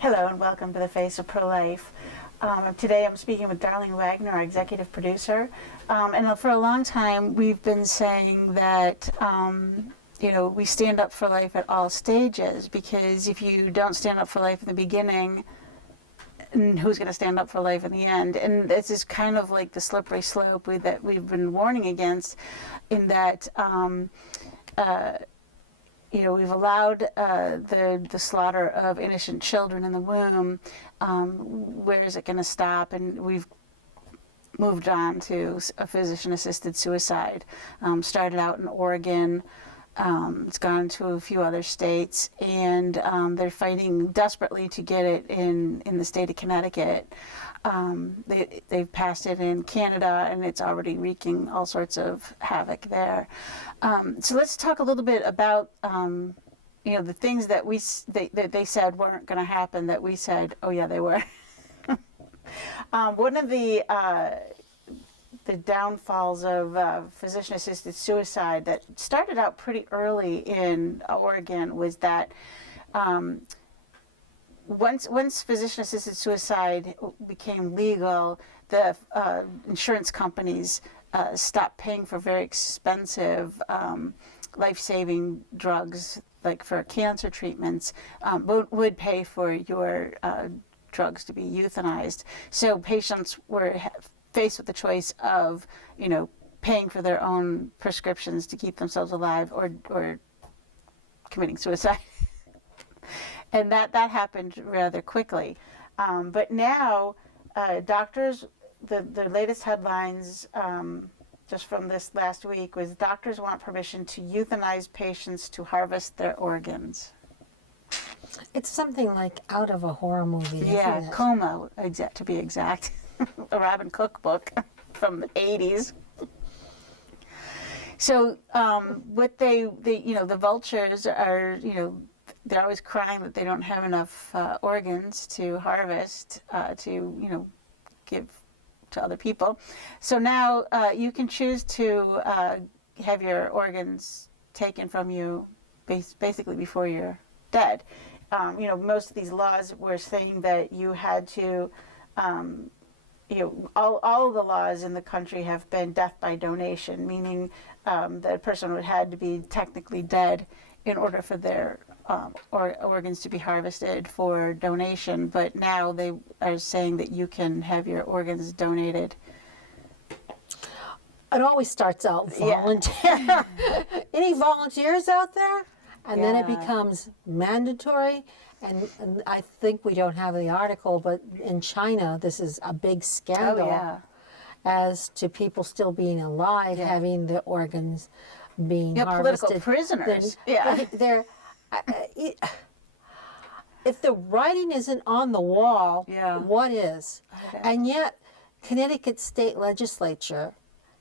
Hello and welcome to the Face of Pro-Life. Today I'm speaking with Darlene Wagner, our executive producer. And for a long time we've been saying that we stand up for life at all stages, because if you don't stand up for life in the beginning, who's going to stand up for life in the end? And this is kind of like the slippery slope that we've been warning against, in that we've allowed the slaughter of innocent children in the womb. Where is it going to stop? And we've moved on to a physician-assisted suicide. Started out in Oregon. It's gone to a few other states, and they're fighting desperately to get it in the state of Connecticut. They've passed it in Canada, and it's already wreaking all sorts of havoc there. So let's talk a little bit about the things that they said weren't going to happen, that we said, oh yeah, they were. One of the downfalls of physician-assisted suicide that started out pretty early in Oregon was that once physician-assisted suicide became legal, the insurance companies stopped paying for very expensive life-saving drugs, like for cancer treatments, would pay for your drugs to be euthanized. So patients were faced with the choice of, paying for their own prescriptions to keep themselves alive, or committing suicide. And that happened rather quickly. But now, doctors, the latest headlines just from this last week was doctors want permission to euthanize patients to harvest their organs. It's something like out of a horror movie, isn't it? Coma, to be exact. A Robin Cook book from the 80s. So what the vultures are, they're always crying that they don't have enough organs to harvest, to give to other people. So now you can choose to have your organs taken from you basically before you're dead. Most of these laws were saying that you had to, all of the laws in the country have been death by donation, meaning the person would had to be technically dead in order for their organs to be harvested for donation. But now they are saying that you can have your organs donated. It always starts out volunteer. Any volunteers out there? And then it becomes mandatory. And I think we don't have the article, but in China, this is a big scandal as to people still being alive, having the organs being harvested. Political prisoners. They're if the writing isn't on the wall, what is? And yet, Connecticut state legislature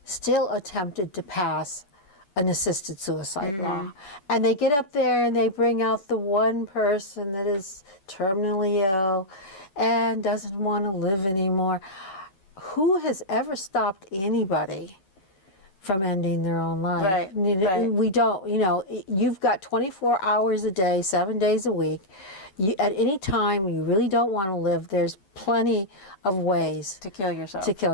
still attempted to pass an assisted suicide law. And they get up there and they bring out the one person that is terminally ill and doesn't want to live anymore. Who has ever stopped anybody from ending their own life? Right. We don't. You've got 24 hours a day, 7 days a week. At any time you really don't want to live, there's plenty of ways to kill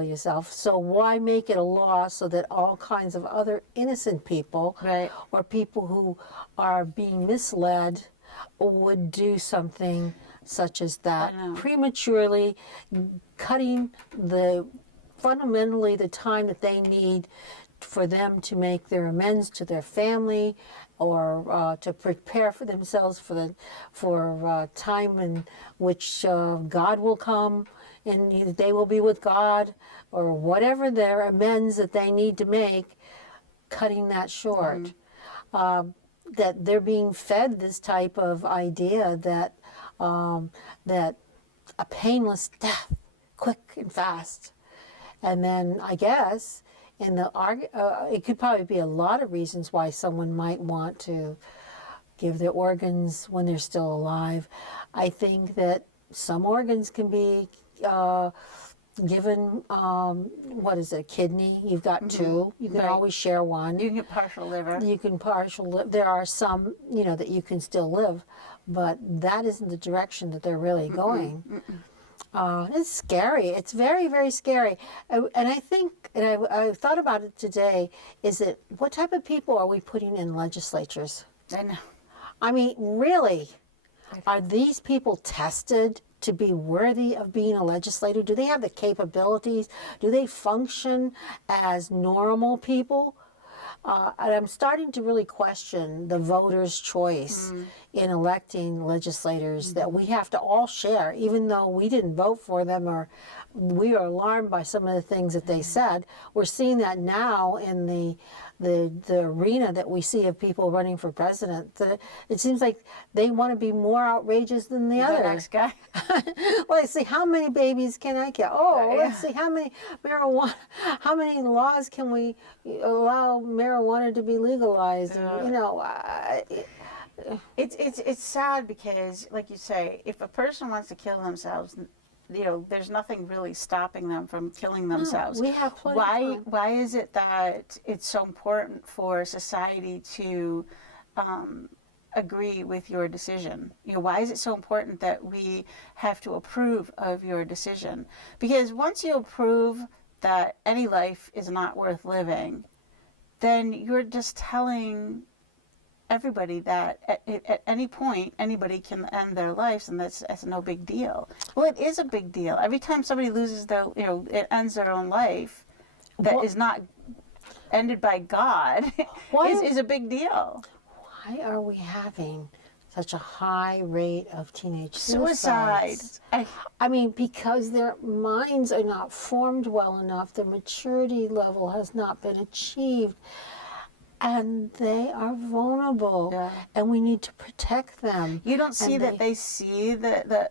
yourself. So why make it a law so that all kinds of other innocent people or people who are being misled would do something such as that, prematurely cutting fundamentally the time that they need for them to make their amends to their family, or to prepare for themselves for time in which God will come and they will be with God, or whatever their amends that they need to make, cutting that short. That they're being fed this type of idea that that a painless death, quick and fast. And then I guess it could probably be a lot of reasons why someone might want to give their organs when they're still alive. I think that some organs can be given, a kidney? You've got two. You can always share one. You can get partial liver. There are some, that you can still live. but that isn't the direction that they're really going. It's scary. It's very, very scary. And I think, and I thought about it today, is that what type of people are we putting in legislatures? I know. I mean, really, are these people tested to be worthy of being a legislator? Do they have the capabilities? Do they function as normal people? And I'm starting to really question the voters' choice in electing legislators that we have to all share, even though we didn't vote for them or we are alarmed by some of the things that they said. We're seeing that now in the arena that we see of people running for president. That it seems like they want to be more outrageous than the other. Next guy. Let's see, how many babies can I kill? Oh, let's see, how many laws can we allow marijuana to be legalized? And, you know, It's sad because, like you say, if a person wants to kill themselves, you know, there's nothing really stopping them from killing themselves. we have plenty of time. Why is it that it's so important for society to agree with your decision? You know, why is it so important that we have to approve of your decision? Because once you approve that any life is not worth living, then you're just telling everybody that at any point anybody can end their lives, and that's no big deal. Well, it is a big deal. Every time somebody loses their, you know, it ends their own life that is not ended by God is a big deal. Why are we having such a high rate of teenage Suicide. suicides? I mean, because their minds are not formed well enough, their maturity level has not been achieved. And they are vulnerable, and we need to protect them. You don't see that they see this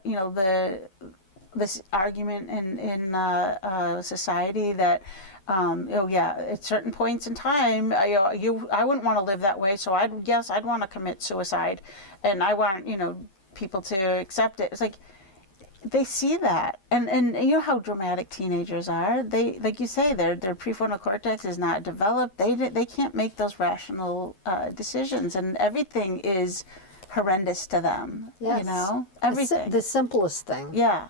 argument in society that at certain points in time I wouldn't want to live that way, so I'd want to commit suicide, and I want people to accept it. It's like they see that, and you know how dramatic teenagers are. They, like you say, their prefrontal cortex is not developed. They can't make those rational decisions, and everything is horrendous to them. Yes. You know, everything. The simplest thing. Yeah.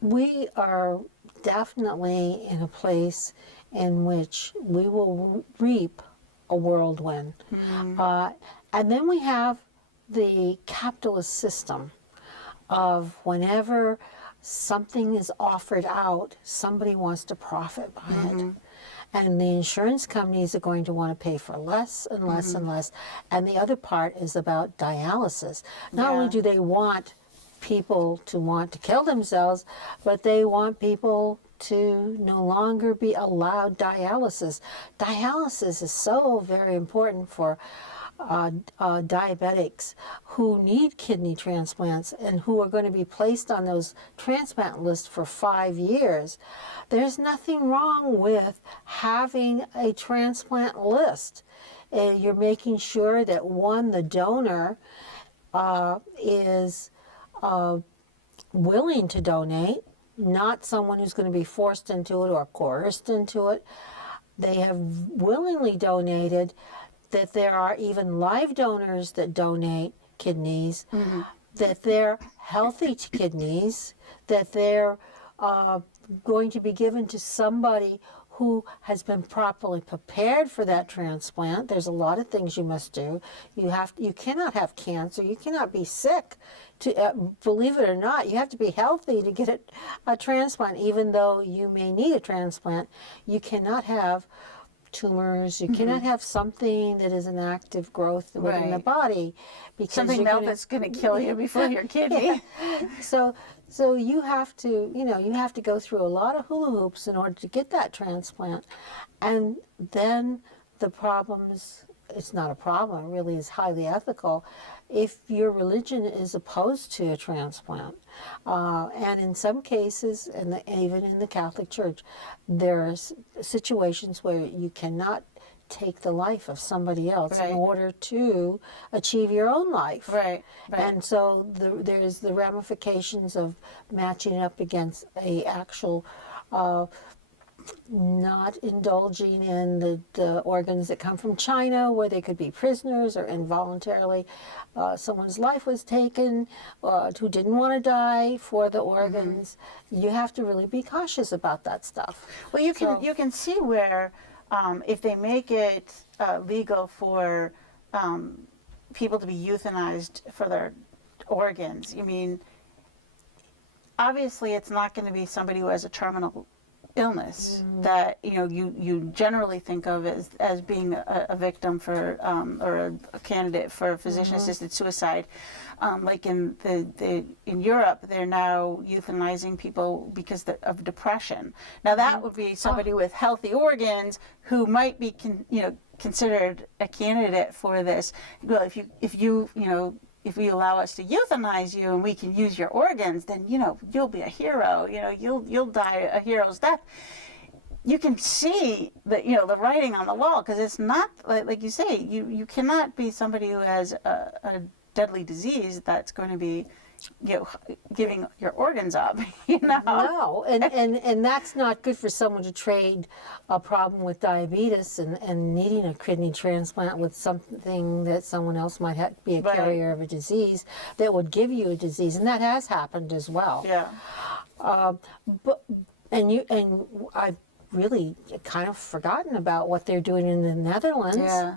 We are definitely in a place in which we will reap a whirlwind, and then we have the capitalist system of whenever something is offered out, somebody wants to profit by it. And the insurance companies are going to want to pay for less and less and less. And the other part is about dialysis. Not only do they want people to want to kill themselves, but they want people to no longer be allowed dialysis. Dialysis is so very important for diabetics who need kidney transplants and who are going to be placed on those transplant lists for 5 years. There's nothing wrong with having a transplant list. You're making sure that the donor is willing to donate, not someone who's going to be forced into it or coerced into it. They have willingly donated, that there are even live donors that donate kidneys, that they're healthy kidneys, that they're going to be given to somebody who has been properly prepared for that transplant. There's a lot of things you must do. You cannot have cancer. You cannot be sick. Believe it or not, you have to be healthy to get a transplant. Even though you may need a transplant, you cannot have tumors. You cannot have something that is an active growth within the body, because something that's going to kill you before your kidney. So you have to go through a lot of hula hoops in order to get that transplant. And then the problem is, it's not a problem, it really is highly ethical if your religion is opposed to a transplant. And in some cases, and even in the Catholic Church, there are situations where you cannot take the life of somebody else in order to achieve your own life. Right. And so there's the ramifications of matching up against a actual not indulging in the organs that come from China, where they could be prisoners or involuntarily someone's life was taken who didn't want to die for the organs. You have to really be cautious about that stuff. Well, you can see where if they make it legal for people to be euthanized for their organs, I mean, obviously it's not going to be somebody who has a terminal illness that you generally think of as being a victim for or a candidate for physician-assisted suicide. Like in Europe, they're now euthanizing people because of depression. Now that would be somebody with healthy organs who might be considered a candidate for this. Well, if we allow us to euthanize you and we can use your organs, then you'll be a hero. You'll die a hero's death. You can see the writing on the wall, because it's not like you say. You cannot be somebody who has a deadly disease that's going to be giving your organs up. No, and that's not good for someone to trade a problem with diabetes and needing a kidney transplant with something that someone else might be a carrier of a disease that would give you a disease, and that has happened as well. Yeah. I've really kind of forgotten about what they're doing in the Netherlands. Yeah.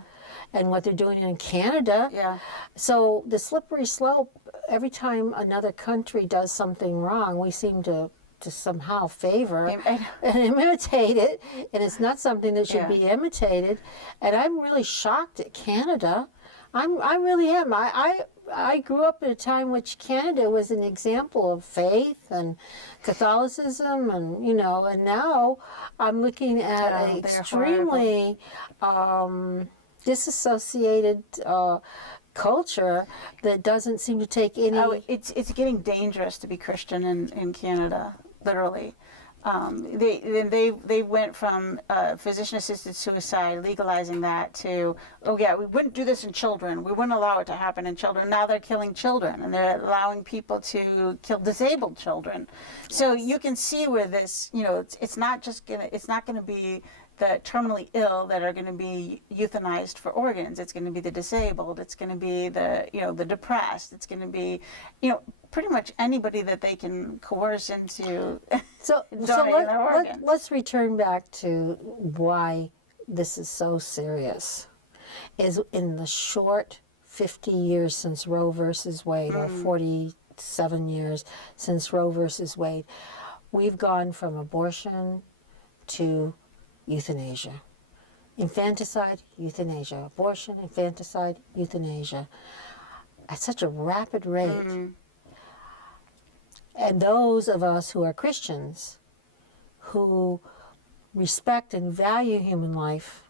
And what they're doing in Canada. Yeah. So the slippery slope, every time another country does something wrong, we seem to somehow favor and imitate it, and it's not something that should be imitated. And I'm really shocked at Canada. I really am. I grew up at a time which Canada was an example of faith and Catholicism, and and now I'm looking at an extremely disassociated culture that doesn't seem to take any. It's getting dangerous to be Christian in Canada, literally. They went from physician-assisted suicide, legalizing that, to we wouldn't do this in children. We wouldn't allow it to happen in children. Now they're killing children, and they're allowing people to kill disabled children. So you can see where this, it's not going to be the terminally ill that are going to be euthanized for organs. It's going to be the disabled. It's going to be the depressed. It's going to be, pretty much anybody that they can coerce into donating their organs. Let's return back to why this is so serious. Is in the short 50 years since Roe versus Wade, or 47 years since Roe versus Wade, we've gone from abortion to euthanasia. Infanticide, euthanasia. Abortion, infanticide, euthanasia. At such a rapid rate. And those of us who are Christians, who respect and value human life,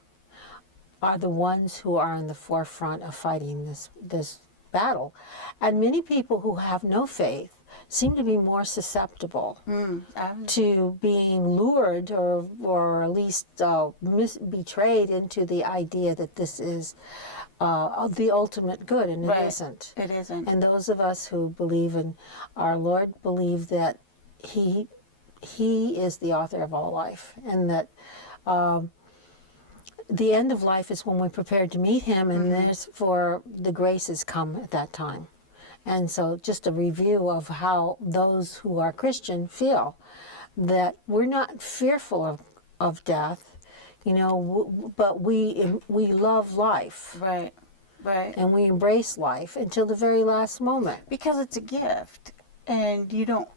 are the ones who are in the forefront of fighting this battle. And many people who have no faith seem to be more susceptible to being lured or at least betrayed into the idea that this is the ultimate good, and it isn't. It isn't. And those of us who believe in our Lord believe that He is the author of all life, and that the end of life is when we're prepared to meet Him, and therefore the graces come at that time. And so just a review of how those who are Christian feel, that we're not fearful of death, but we love life. Right. And we embrace life until the very last moment. Because it's a gift, and you don't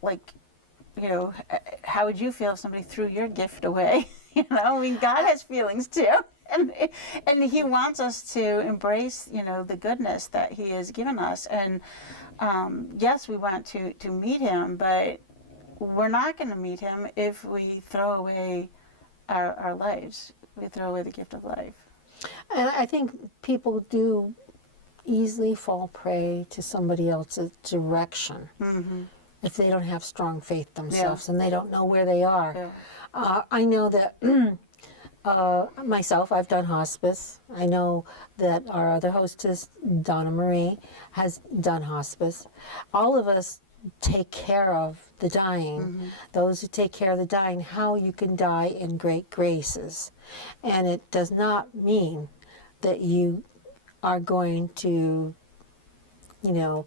how would you feel if somebody threw your gift away? God has feelings too. And He wants us to embrace, the goodness that He has given us. And yes, we want to meet Him, but we're not going to meet Him if we throw away our lives. We throw away the gift of life. And I think people do easily fall prey to somebody else's direction if they don't have strong faith themselves and they don't know where they are. Yeah. I know that myself, I've done hospice. I know that our other hostess, Donna Marie, has done hospice. All of us take care of the dying, those who take care of the dying, how you can die in great graces. And it does not mean that you are going to, you know,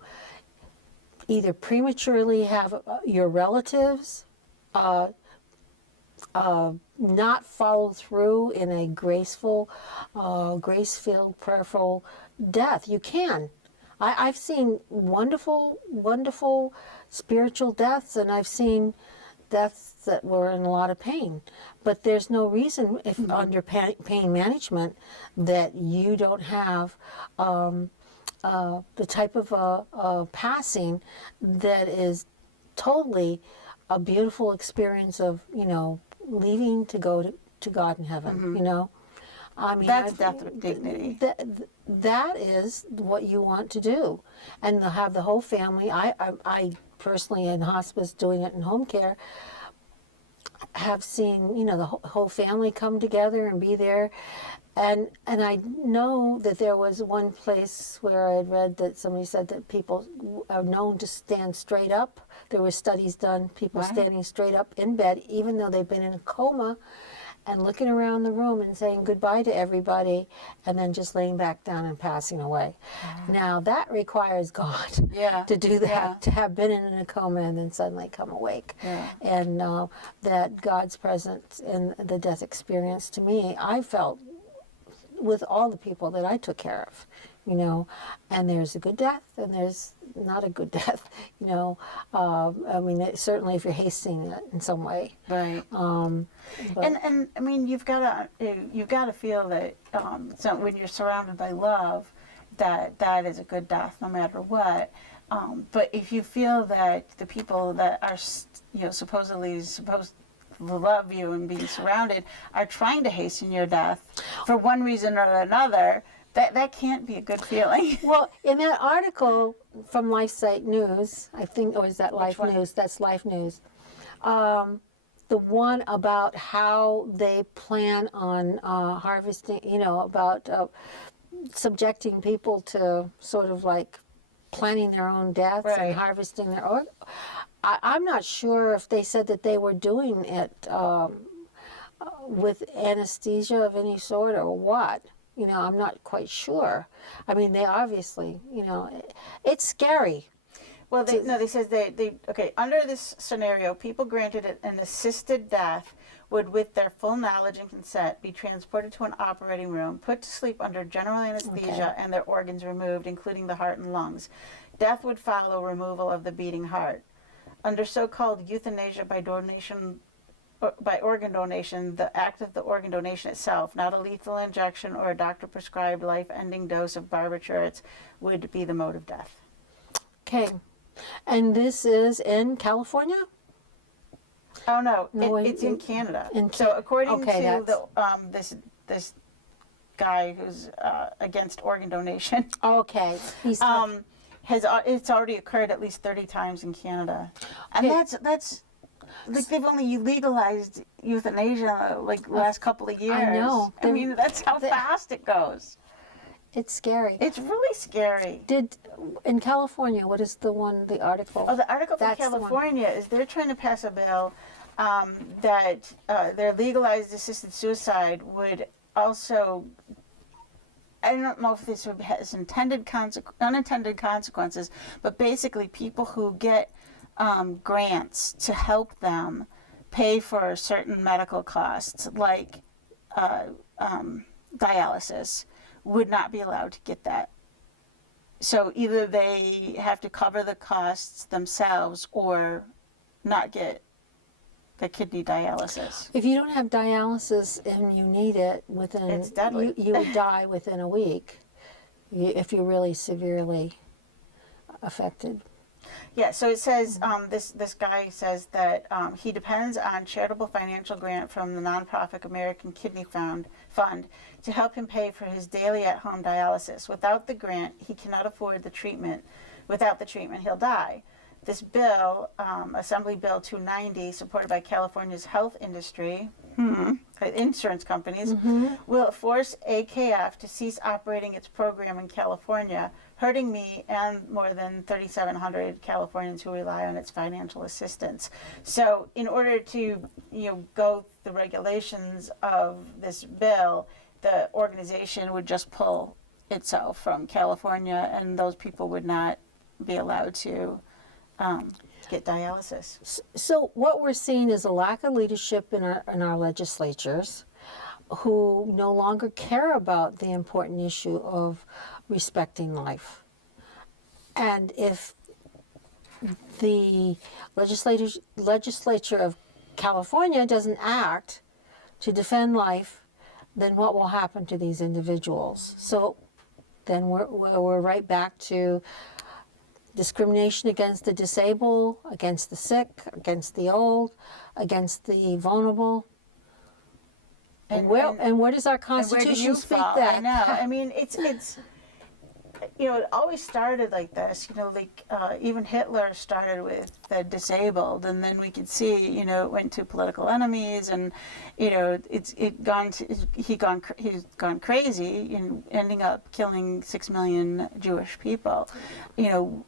either prematurely have your relatives not follow through in a graceful, grace-filled, prayerful death. You can. I've seen wonderful, wonderful spiritual deaths, and I've seen deaths that were in a lot of pain. But there's no reason, if under pain management, that you don't have the type of passing that is totally a beautiful experience of, you know, leaving to go to God in heaven, you know. I mean, That's death with dignity. That is what you want to do. And to have the whole family, I personally in hospice, doing it in home care, have seen, you know, the whole family come together and be there. And I know that there was one place where I had read that somebody said that people are known to stand straight up. There were studies done, people standing straight up in bed, even though they've been in a coma, and looking around the room and saying goodbye to everybody, and then just laying back down and passing away. Now that requires God to do that, to have been in a coma and then suddenly come awake. And that God's presence in the death experience, to me, I felt with all the people that I took care of, you know, and there's a good death and there's not a good death, you know. I mean, certainly if you're hastening it in some way. Right. But And I mean, you've got to feel that so when you're surrounded by love, that is a good death no matter what. But if you feel that the people that are, you know, supposedly supposed love you and being surrounded are trying to hasten your death for one reason or another, that can't be a good feeling. well, in that article from LifeSite News, I think, or is that Life one? News? That's Life News. The one about how they plan on harvesting, you know, about subjecting people to sort of like planning their own deaths and harvesting their own. I'm not sure if they said that they were doing it with anesthesia of any sort or what. You know, I'm not quite sure. I mean, they obviously, you know, it's scary. Well, they said they under this scenario, people granted an assisted death would, with their full knowledge and consent, be transported to an operating room, put to sleep under general anesthesia, and their organs removed, including the heart and lungs. Death would follow removal of the beating heart. Under so-called euthanasia by organ donation, the act of the organ donation itself, not a lethal injection or a doctor-prescribed life-ending dose of barbiturates, would be the mode of death. Okay. And this is in California? Oh no, it's in Canada. So according to this guy who's against organ donation, he's it's already occurred at least 30 times in Canada, and that's like they've only legalized euthanasia like last couple of years. I know. I mean, that's how fast it goes. It's scary. It's really scary. In California, what is the article? Oh, the article from California is they're trying to pass a bill that their legalized assisted suicide would also, I don't know if this has unintended consequences, but basically people who get grants to help them pay for certain medical costs, like dialysis, would not be allowed to get that. So either they have to cover the costs themselves or not get the kidney dialysis. If you don't have dialysis and you need it It's deadly. you would die within a week if you're really severely affected. Yeah, so it says, this guy says that he depends on charitable financial grant from the nonprofit American Kidney Fund to help him pay for his daily at-home dialysis. Without the grant, he cannot afford the treatment. Without the treatment, he'll die. This bill, Assembly Bill 290, supported by California's health industry, insurance companies, will force AKF to cease operating its program in California, hurting me and more than 3,700 Californians who rely on its financial assistance. So in order to go the regulations of this bill, the organization would just pull itself from California, and those people would not be allowed to get dialysis. So what we're seeing is a lack of leadership in our legislatures, who no longer care about the important issue of respecting life. And if the legislature of California doesn't act to defend life, then what will happen to these individuals? So then we're right back to discrimination against the disabled, against the sick, against the old, against the vulnerable. And where does our Constitution speak that? I know. I mean, it's it always started like this. Even Hitler started with the disabled, and then we could see, it went to political enemies, and he's gone crazy, and ending up killing 6 million Jewish people.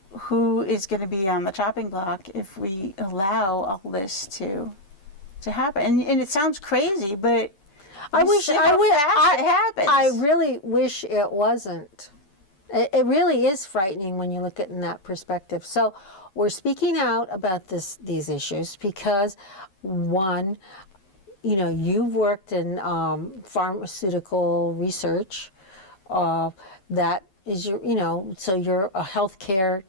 Who is going to be on the chopping block if we allow all this to happen? And it sounds crazy, but I it happens. I really wish it wasn't. It really is frightening when you look at it in that perspective. So we're speaking out about these issues because, one, you've worked in pharmaceutical research. That is so you're a healthcare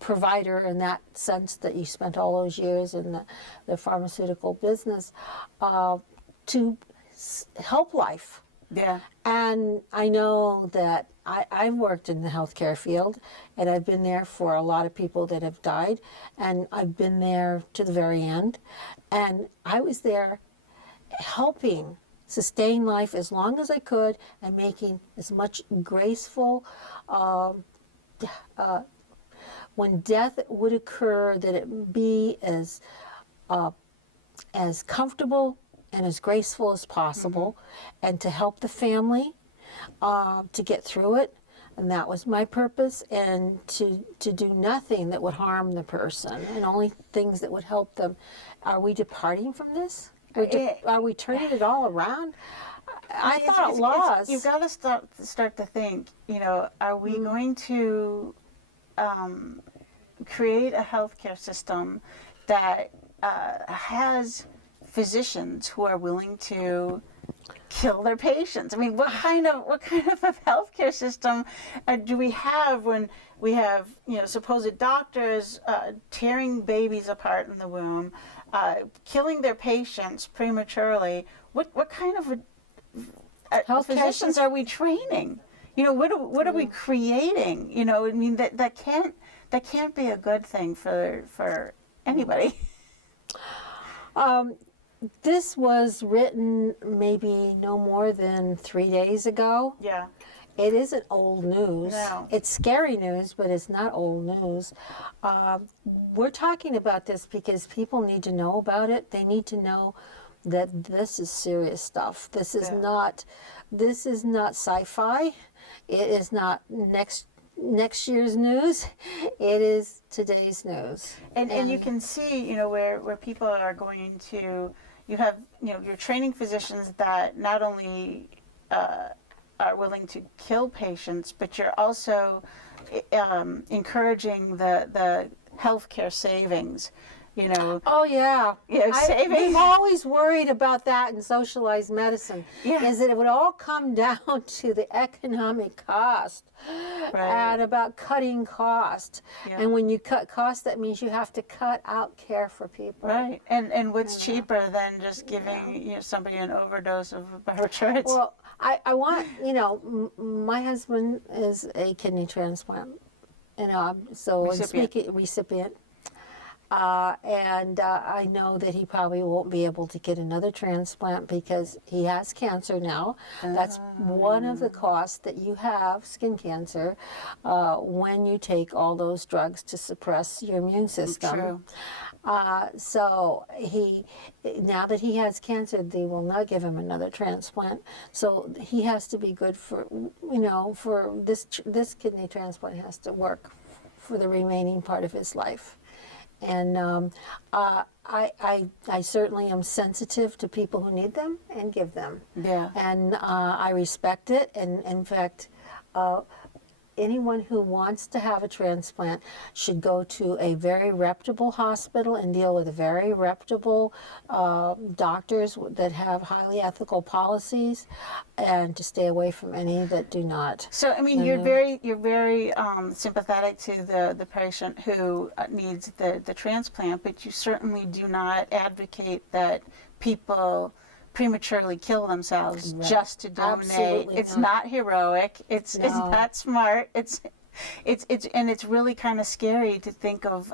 provider in that sense, that you spent all those years in the pharmaceutical business to help life. Yeah. And I know that I've worked in the healthcare field, and I've been there for a lot of people that have died, and I've been there to the very end. And I was there helping sustain life as long as I could, and making as much graceful, when death would occur, that it be as comfortable and as graceful as possible, and to help the family to get through it. And that was my purpose, and to do nothing that would harm the person, and only things that would help them. Are we departing from this? Are we turning it all around? I thought laws. You've got to start to think, are we going to create a healthcare system that has physicians who are willing to kill their patients? I mean, what kind of a healthcare system do we have when we have supposed doctors tearing babies apart in the womb, killing their patients prematurely? What kind of physicians are we training? What are we creating? I mean, that can't be a good thing for anybody. This was written maybe no more than 3 days ago. Yeah. It isn't old news. No. It's scary news, but it's not old news. We're talking about this because people need to know about it. They need to know that this is serious stuff. This is not sci-fi. It is not next year's news. It is today's news. And you can see, where people are going to, you have, you're training physicians that not only are willing to kill patients, but you're also encouraging the healthcare savings. Oh yeah. Saving. We've always worried about that in socialized medicine. Yeah. Is that it would all come down to the economic cost, and about cutting cost. Yeah. And when you cut cost, that means you have to cut out care for people. Right. And what's cheaper than just giving somebody an overdose of barbiturates? Well, I want my husband is a kidney transplant. So recipient. And I know that he probably won't be able to get another transplant because he has cancer now. That's one of the costs that you have, skin cancer, when you take all those drugs to suppress your immune system. True. So now that he has cancer, they will not give him another transplant. So he has to be good for, for this kidney transplant has to work for the remaining part of his life. And I certainly am sensitive to people who need them and give them. Yeah. And I respect it. And in fact, anyone who wants to have a transplant should go to a very reputable hospital and deal with very reputable doctors that have highly ethical policies, and to stay away from any that do not. So I mean, you're very sympathetic to the patient who needs the transplant, but you certainly do not advocate that people prematurely kill themselves just to donate. Absolutely it's not. not heroic. It's not smart. It's and it's really kind of scary to think of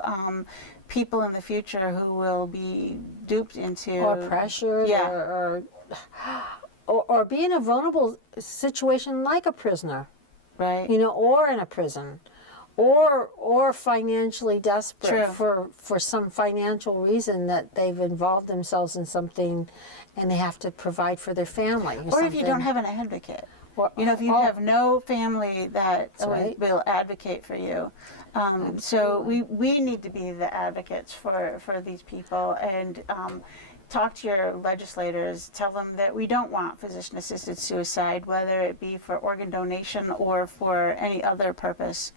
people in the future who will be duped into Or pressured, or be in a vulnerable situation like a prisoner, right. or in a prison, or financially desperate True. for some financial reason that they've involved themselves in something and they have to provide for their family. Or if you don't have an advocate. Or, if you have no family that right. will advocate for you. So we need to be the advocates for these people, and talk to your legislators. Tell them that we don't want physician-assisted suicide, whether it be for organ donation or for any other purpose.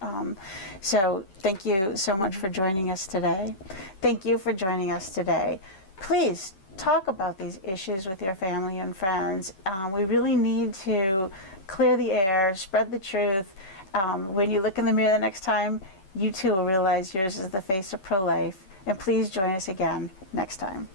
So thank you so much for joining us today. Thank you for joining us today. Please talk about these issues with your family and friends. We really need to clear the air, spread the truth. When you look in the mirror the next time, you too will realize yours is the face of pro-life. And please join us again next time.